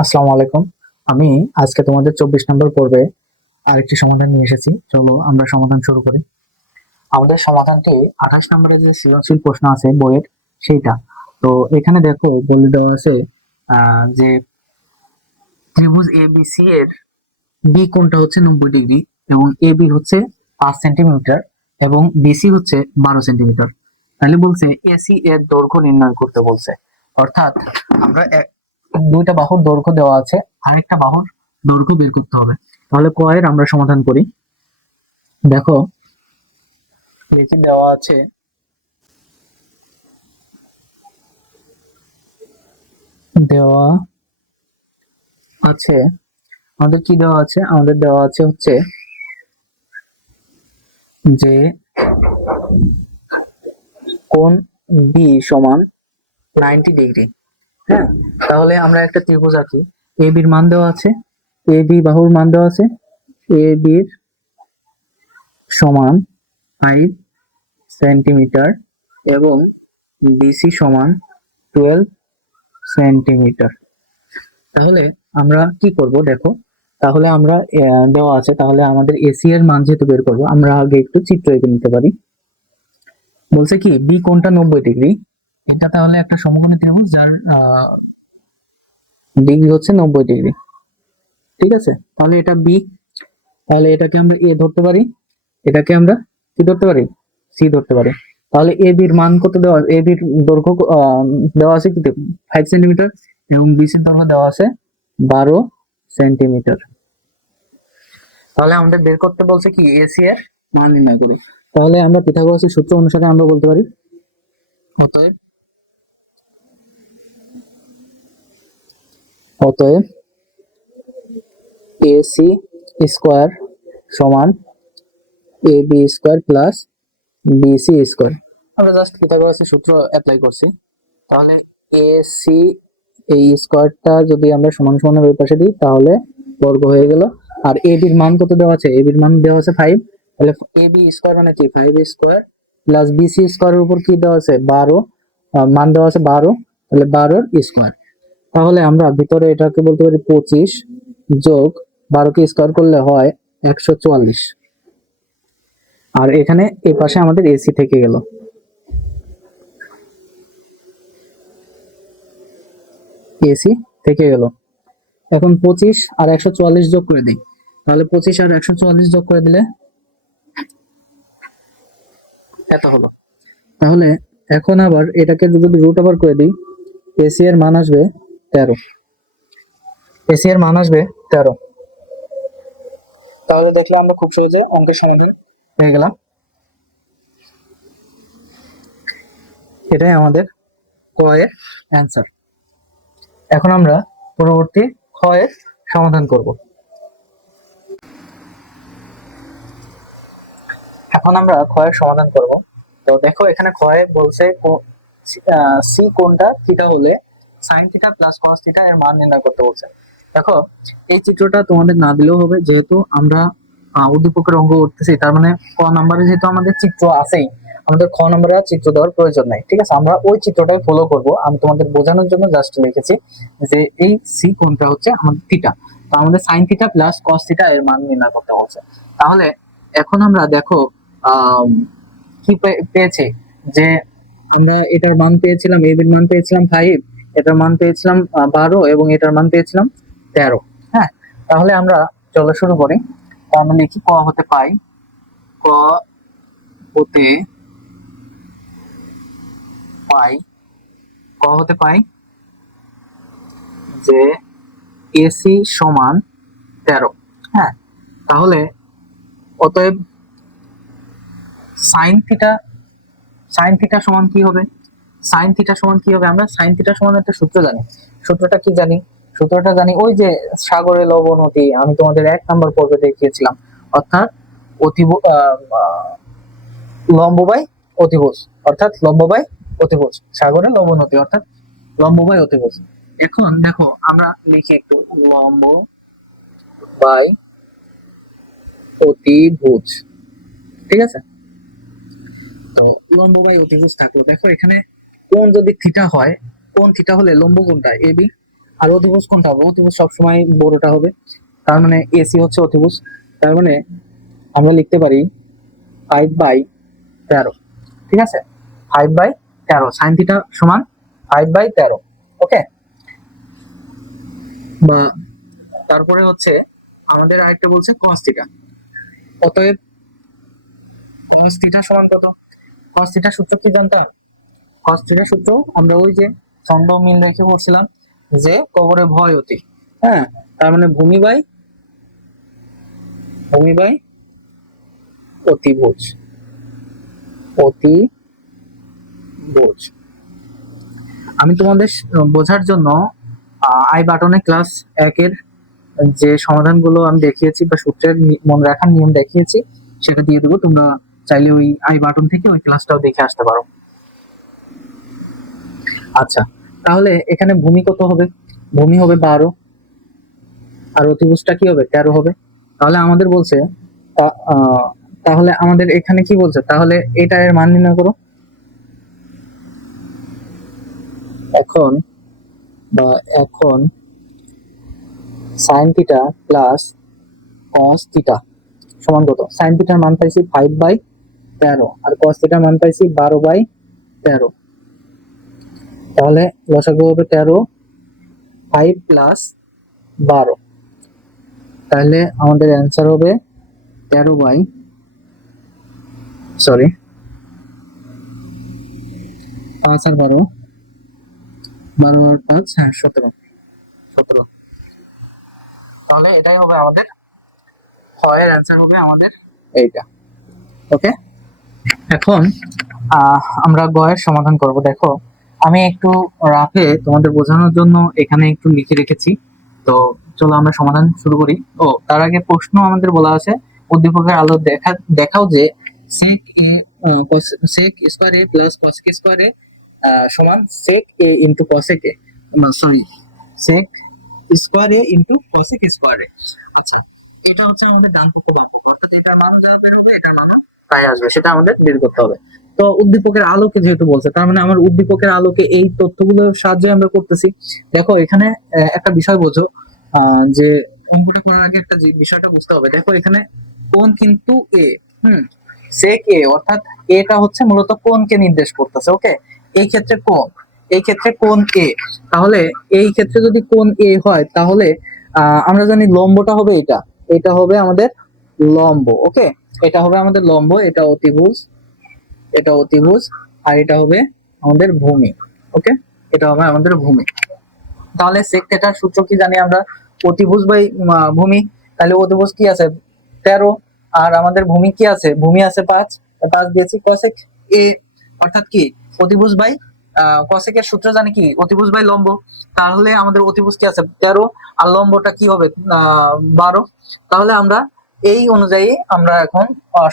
আসসালামু আলাইকুম। আমি আজকে তোমাদের 24 নম্বর পর্বে আরেকটি সমাধান নিয়ে এসেছি। চলো আমরা সমাধান শুরু করি। আমাদের সমাধানটি 28 নম্বরে যে সৃজনশীল প্রশ্ন আছে বইয়ের সেইটা। তো এখানে দেখো বলে দেওয়া আছে যে ত্রিভুজ এবিসি এর বি কোণটা হচ্ছে 90 ডিগ্রি এবং এবি হচ্ছে 5 সেন্টিমিটার এবং বিসি হচ্ছে 12 সেন্টিমিটার। তাহলে বলছে এসি এর দৈর্ঘ্য নির্ণয় করতে বলছে। অর্থাৎ আমরা দুইটা বাহুর দৈর্ঘ্য দেওয়া আছে, আরেকটা বাহুর দৈর্ঘ্য বের করতে হবে। তাহলে কয়ের আমরা সমাধান করি। দেখো লিখে দেওয়া আছে দেওয়া আছে আমাদের কি দেওয়া আছে, আমাদের দেওয়া আছে হচ্ছে যে কোণ বি সমান 90 ডিগ্রি। হ্যাঁ, তাহলে আমরা একটা ত্রিভুজ আঁকি। এ বির মান দেওয়া আছে, এ বি বাহুর মান দেওয়া আছে। এ বির সমান 5 সেন্টিমিটার এবং বিসি সমান 12 সেন্টিমিটার। তাহলে আমরা কি করব দেখো, তাহলে আমরা দেওয়া আছে, তাহলে আমাদের এসি এর মান যেহেতু বের করবো, আমরা আগে একটু চিত্র এঁকে নিতে পারি। বলছে কি বি কোণটা 90 ডিগ্রি, এটা তাহলে একটা সমকোণী ত্রিভুজ যার ডিগ্রি হচ্ছে 90 ডিগ্রি। ঠিক আছে, তাহলে এটা বি, তাহলে এটাকে আমরা এ ধরতে পারি, এটাকে আমরা কি ধরতে পারি, সি ধরতে পারি। তাহলে এ বির মান কত দেওয়া, এ বির দৈর্ঘ্য দেওয়া আছে কি 5 সেন্টিমিটার এবং বিসির দৈর্ঘ্য দেওয়া আছে 12 সেন্টিমিটার। তাহলে আমাদের বের করতে বলছে কি এসি এর মান নির্ণয় করি। তাহলে আমরা পিথাগোরাসের সূত্র অনুসারে আমরা বলতে পারি অতএব অতএব এসি স্কোয়ার সমান A B square plus BC square. আমরা জাস্ট পিথাগোরাসের সূত্র অ্যাপ্লাই করছি। তাহলে এসি এই স্কোয়ারটা যদি আমরা সমান সমান ওই পাশে দিই তাহলে বর্গ হয়ে গেল। আর এ বির মান কত দেওয়া আছে, এ বির মান দেওয়া আছে 5। তাহলে এ বি স্কোয়ার মানে কি 5 স্কোয়ার প্লাস বিসি স্কোয়ারের উপর কি দেওয়া আছে 12, মান দেওয়া আছে 12, তাহলে 12 স্কোয়ার। তাহলে আমরা ভিতরে এটাকে বলতে পারি 25 যোগ 12 কে স্কোয়ার করলে হয় 144। আর এখানে এই পাশে আমাদের এসি থেকে গেল, এসি থেকে গেল। এখন 25 আর 144 যোগ করে দিই, তাহলে 25 আর 144 যোগ করে দিলে এত হলো। তাহলে এখন আবার এটাকে যদি রুট ওভার করে দিই, এসি এর মান আসবে 13, এসি এর মান আসবে 13। তাহলে দেখলে আমরা খুব সহজে অঙ্কের সমাধান পেয়ে গেলাম। এটাই আমাদের ক এর অ্যান্সার। এখন আমরা পরবর্তী খ এর সমাধান করব। এখন আমরা খ এর সমাধান করব। তো দেখো এখানে খ এ বলছে সি কোণটা থিটা হলে sine theta plus cos theta এর মান নির্ণয় করতে বলছে। দেখো এই চিত্রটা তোমাদের না দিলেও হবে, যেহেতু আমরা উদ্দীপকের অঙ্ক করতেছি, তার মানে ক নাম্বারে যেহেতু আমাদের চিত্র আছেই, আমাদের খ নাম্বারে আর চিত্র দেওয়ার প্রয়োজন নাই। ঠিক আছে, আমরা ওই চিত্রটাই ফলো করব। আমি তোমাদের বোঝানোর জন্য জাস্ট লিখেছি যে এই সি কোণটা হচ্ছে আমাদের থিটা, তো আমাদের sine theta plus cos theta এর মান নির্ণয় করতে বলছে। তাহলে এখন আমরা দেখো আহ কি পেয়েছে, যে আমরা এটার মান পেয়েছিলাম, এ এর মান পেয়েছিলাম 5, এটার মান পেয়েছিলাম 12 এবং এটার মান পেয়েছিলাম 13। হ্যাঁ, তাহলে আমরা চলো শুরু করি। তো আমরা লিখি ক হতে পাই, ক হতে পাই ক হতে পাই যে এসি সমান 13। হ্যাঁ, তাহলে অতএব সাইন থিটা, সাইন থিটা সমান কি হবে, সাইন থিটা সমান কি হবে, আমরা সাইন থিটা সমান একটা সূত্র জানি। সূত্রটা কি জানি, সূত্রটা জানি ওই যে সাগরে লবণ অতি, আমি তোমাদের 1 নম্বর পর্বে দেখিয়েছিলাম। অর্থাৎ অতি লম্ব বাই অতিভুজ, অর্থাৎ লম্ব বাই অতিভুজ, সাগরে লবণ অতি অর্থাৎ লম্ব বাই অতিভুজ। এখন দেখো আমরা লিখি একটু লম্ব বাই অতিভুজ। ঠিক আছে, তো লম্ব বাই অতিভুজ থাকলো। দেখো এখানে কোণ যদি থিটা হয়, কোণ থিটা হলে লম্ব কোণটা এবি, আর অতিভুজ কোনটা হবে? অতিভুজ সবসময় বড়টা হবে, তার মানে এসি হচ্ছে অতিভুজ। তার মানে আমরা লিখতে পারি 5/13, ঠিক আছে? 5/13 সাইন থিটা সমান 5/13, ওকে। বা তারপরে হচ্ছে আমাদের আরেকটা বলছে cos থিটা। অতএব cos থিটা সমান কত? cos থিটার সূত্র কি জানতাম? cos থিটার সূত্র আমরা ওই যে ছন্দ মিল রেখে পড়ছিলাম, যে কবরে ভয় অতি, হ্যাঁ, তার মানে ভূমি বাই অতিভুজ, অতিভুজ। আমি তোমাদের বোঝার জন্য আই বাটনে ক্লাস 1-এর যে সমাধানগুলো আমি দেখিয়েছি বা সূত্রের মনে রাখার নিয়ম দেখিয়েছি সেটা দিয়ে দেবো, তোমরা চাইলে ওই আই বাটন থেকে ওই ক্লাসটাও দেখে আসতে পারো। আচ্ছা, তাহলে এখানে ভূমি কত হবে? ভূমি হবে 12, আর অতিভুজটা কি হবে? 13 হবে। তাহলে আমাদের বলছে তাহলে আমাদের এখানে কি বলছে? তাহলে এটা এর মান নির্ণয় করো। এখন এখন sine theta plus cos theta সমান কত? সাইন থিটার মান পাইছি 5/13, আর কস থিটার মান পাইছি 12/13। তাহলে লসাগু হবে 13, 5 প্লাস 12, তাহলে আমাদের অ্যান্সার হবে 13 বাই সরি 5 আর 12, 12 আর 5, হ্যাঁ 17। তাহলে এটাই হবে আমাদের ক্ষয়ের অ্যান্সার হবে আমাদের এইটা, ওকে। এখন আমরা গয়ের সমাধান করব। দেখো আমি একটু রাফে তোমাদের বোঝানোর জন্য এখানে একটু লিখে রেখেছি, তো চলো আমরা সমাধান শুরু করি। ও তার আগে প্রশ্ন আমাদের বলা আছে উদ্দীপকের আলো দেখাও যে sec a sec square a plus cosec square a সমান sec a into cosec a, sorry sec square a into cosec square a। আচ্ছা, এটা হচ্ছে আমাদের ডান পক্ষ বাম পক্ষ, অর্থাৎ এটা মান যা বেরোবে এটা মান তাই আসবে, সেটা আমাদের বের করতে হবে। তো উদ্দীপকের আলোকে যেহেতু বলছে, তার মানে আমার উদ্দীপকের আলোকে এই তথ্যগুলোর সাহায্যে আমরা করতেছি। দেখো এখানে একটা বিষয় বোঝো, যে অঙ্কটা করার আগে একটা যে বিষয়টা বুঝতে হবে। দেখো এখানে কোণ কিন্তু এ, সেক এ, অর্থাৎ এটা হচ্ছে মূলত কোণকে নির্দেশ করতেছে, ওকে। এই ক্ষেত্রে কোণ, এই ক্ষেত্রে কোণ এ, তাহলে এই ক্ষেত্রে যদি কোণ এ হয় তাহলে আমরা জানি লম্বটা হবে এটা, এটা হবে আমাদের লম্ব, ওকে। এটা হবে আমাদের লম্ব, এটা অতিভুজ, এটা অতিভুজ, আর এটা হবে আমাদের ভূমি, ওকে। এটা হবে আমাদের ভূমি। তাহলে sec থিটার সূত্র কি জানি আমরা? অতিভুজ বাই ভূমি। তাহলে অতিভুজ কি আছে? 13, আর আমাদের ভূমি কি আছে? ভূমি আছে 5, 5 দিয়েছি cosec a, অর্থাৎ কি অতিভুজ বাই cosec এর সূত্র জানি কি? অতিভুজ বাই লম্ব। তাহলে আমাদের অতিভুজ কি আছে? 13, আর লম্বটা কি হবে? 12। তাহলে আমরা এই অনুযায়ী আমরা এখন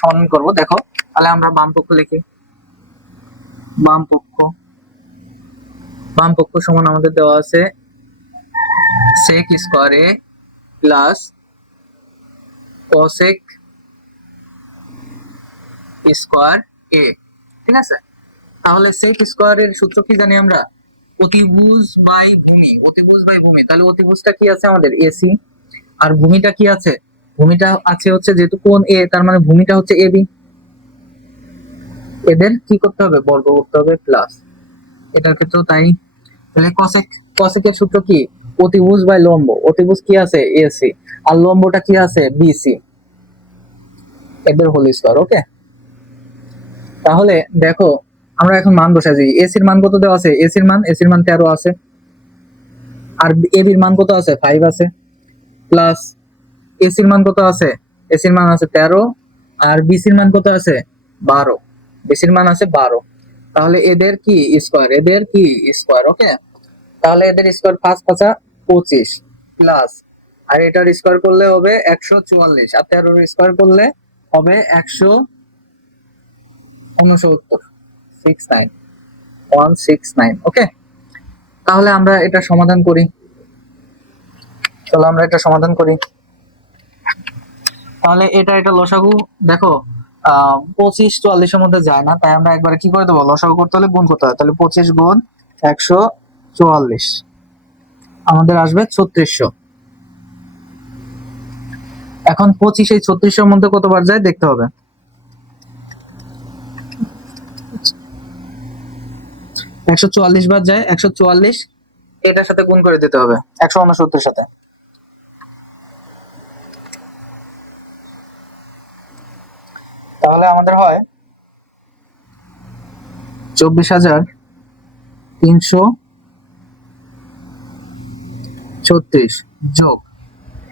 সমাধান করব। দেখো তাহলে আমরা বাম পক্ষ লিখি, বাম পক্ষ, বাম পক্ষ সমান আমাদের দেওয়া আছে sec square a plus cosec square a, ঠিক আছে। তাহলে sec স্কয়ার এর সূত্র কি জানি আমরা? অতিভুজ বাই ভূমি, অতিভুজ বাই ভূমি। তাহলে অতিভুজটা কি আছে আমাদের? এসি, আর ভূমিটা কি আছে? ভূমিটা আছে হচ্ছে যেহেতু কোণ এ, তার মানে ভূমিটা হচ্ছে এবি। এদের কি করতে হবে? বর্গ করতে হবে প্লাস, এটার ক্ষেত্রেও তাই। তাহলে cosec, cosec এর সূত্র কি? অতিভুজ বাই লম্ব, অতিভুজ কি আছে? এসি, আর লম্বটা কি আছে? বিসি, এদের হোল স্কয়ার, ওকে। তাহলে দেখো আমরা এখন মান বসাই দিই। এসির মান কত দেওয়া আছে? এসির মান 13 আছে, আর এবির মান কত আছে? 5 আছে, প্লাস এসির মান কত আছে? এসির মান আছে 13, আর বিসির মান কত আছে? 12, বিসির মান আছে 12। তাহলে এদের কি স্কয়ার, এদের কি স্কয়ার, ওকে। তাহলে এদের স্কয়ার 5 5 25 প্লাস, আর এটার স্কয়ার করলে হবে 144, আর 13 এর স্কয়ার করলে হবে 169, 169, ওকে। তাহলে আমরা এটা সমাধান করি, চলো আমরা এটা সমাধান করি। তাহলে এটা লসাগু, দেখো 25 44-এর মধ্যে যায় না, তাই আমরা একবারে কি করে দেবো? লসাগু করতে হলে গুণ করতে হয়। তাহলে 25 গুণ 144, আমাদের আসবে 3600। এখন 25 এই 3600 এর মধ্যে কতবার যায় দেখতে হবে। 144 বার যায়, 144 এটার সাথে গুণ করে দিতে হবে 169 সাথে। তাহলে আমাদের হয় 24,336 যোগ,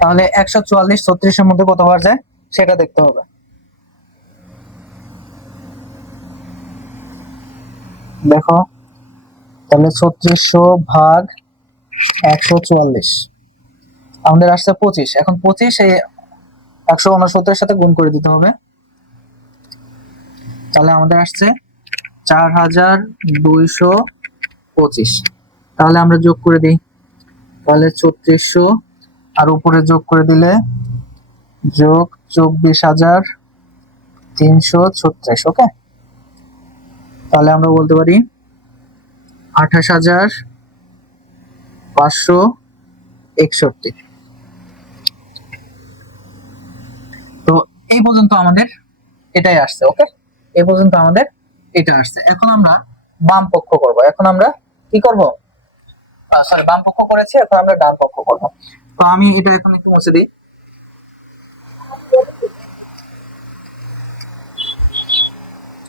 তাহলে 144 36 এর মধ্যে কতবার যায় সেটা দেখতে হবে। দেখো, তাহলে 3600 ভাগ 144 আমাদের আসছে 25। এখন 25 এই 169 এর সাথে গুণ করে দিতে হবে, তাহলে আমাদের আসছে 4225। তাহলে আমরা যোগ করে দিই, তাহলে 3600 আর উপরে যোগ করে দিলে যোগ 24,336। ওকে, তাহলে আমরা বলতে পারি 28,561। তো এই পর্যন্ত আমাদের এটাই আসছে। ওকে, এই পর্যন্ত আমাদের এটা আসছে। এখন আমরা বাম পক্ষ করব। এখন আমরা কি করব, সরি বাম পক্ষ করেছি, এখন আমরা ডান পক্ষ করব। তো আমি এটা এখন একটু মুছে দিই।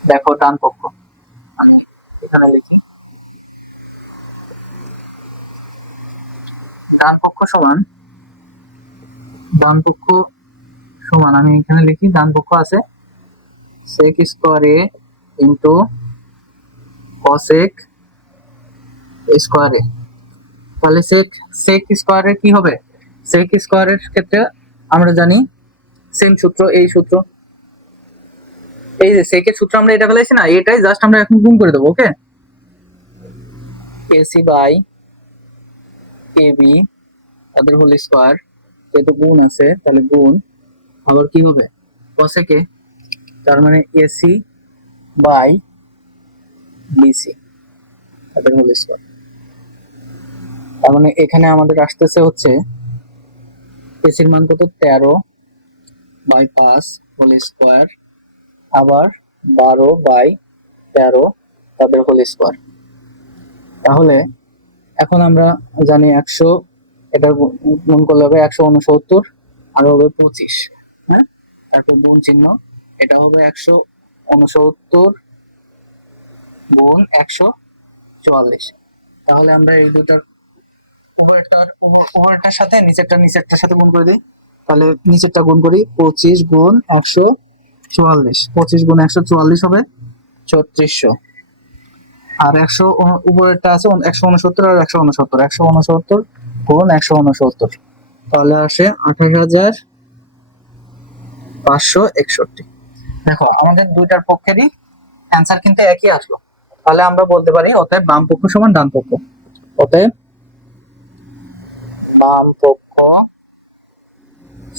দেখো ডান পক্ষ আমি এখানে লিখি, ডান পক্ষ সমান, ডান পক্ষ সমান আমি এখানে লিখি, ডান পক্ষ আছে sec square a into cosec square a। তাহলে sec স্কয়ারের কি হবে, sec স্কয়ারের ক্ষেত্রে আমরা জানি সেম সূত্র, এই সূত্র, এই যে sec এর সূত্র আমরা এটা ফেলাইছি না, এটাই জাস্ট আমরা এখন গুণ করে দেব। ওকে, ac বাই ab তাদের হোল স্কয়ার, যেহেতু গুণ আছে তাহলে গুণ, আবার কি হবে cosec a, তার মানে ac বাই bc তাদের হোল স্কয়ার। তার মানে এখানে আমাদের আসতেছে হচ্ছে ac এর মান কত 13/5 হোল স্কয়ার, আবার 12/13 তাদের হোল স্কয়ার। তাহলে এখন আমরা জানি 100, এটা গুণ করলে হবে 169 আর হবে 25। হ্যাঁ, তারপর গুণ চিহ্ন, এটা হবে 169 গুণ 144। তাহলে আমরা এই দুটার উপরেরটার সাথে নিচেরটার সাথে গুণ করে দিই। তাহলে নিচেরটা গুণ করি, 25 গুণ 144, 25 গুণ 144 হবে 3600। আর 100 উপরেরটা আছে 169 আর 169, 169 গুণ 169, তাহলে আসে 28,561। দেখো আমাদের দুইটার পক্ষেরই অ্যান্সার কিন্তু একই আসলো। তাহলে আমরা বলতে পারি অতএব বাম পক্ষ সমান ডান পক্ষ। অতএব বাম পক্ষ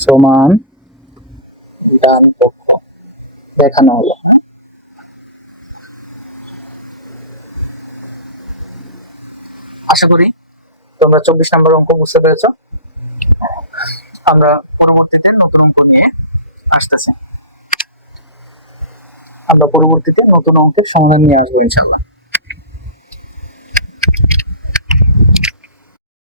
সমান ডান পক্ষ দেখানো হলো। আশা করি তোমরা 24 নম্বর অঙ্ক বুঝতে পেরেছো। আমরা পরবর্তীতে নতুন অঙ্ক নিয়ে আসতেছি, আমরা পরবর্তীতে নতুন অঙ্কের সমাধান নিয়ে আসবো ইনশাআল্লাহ।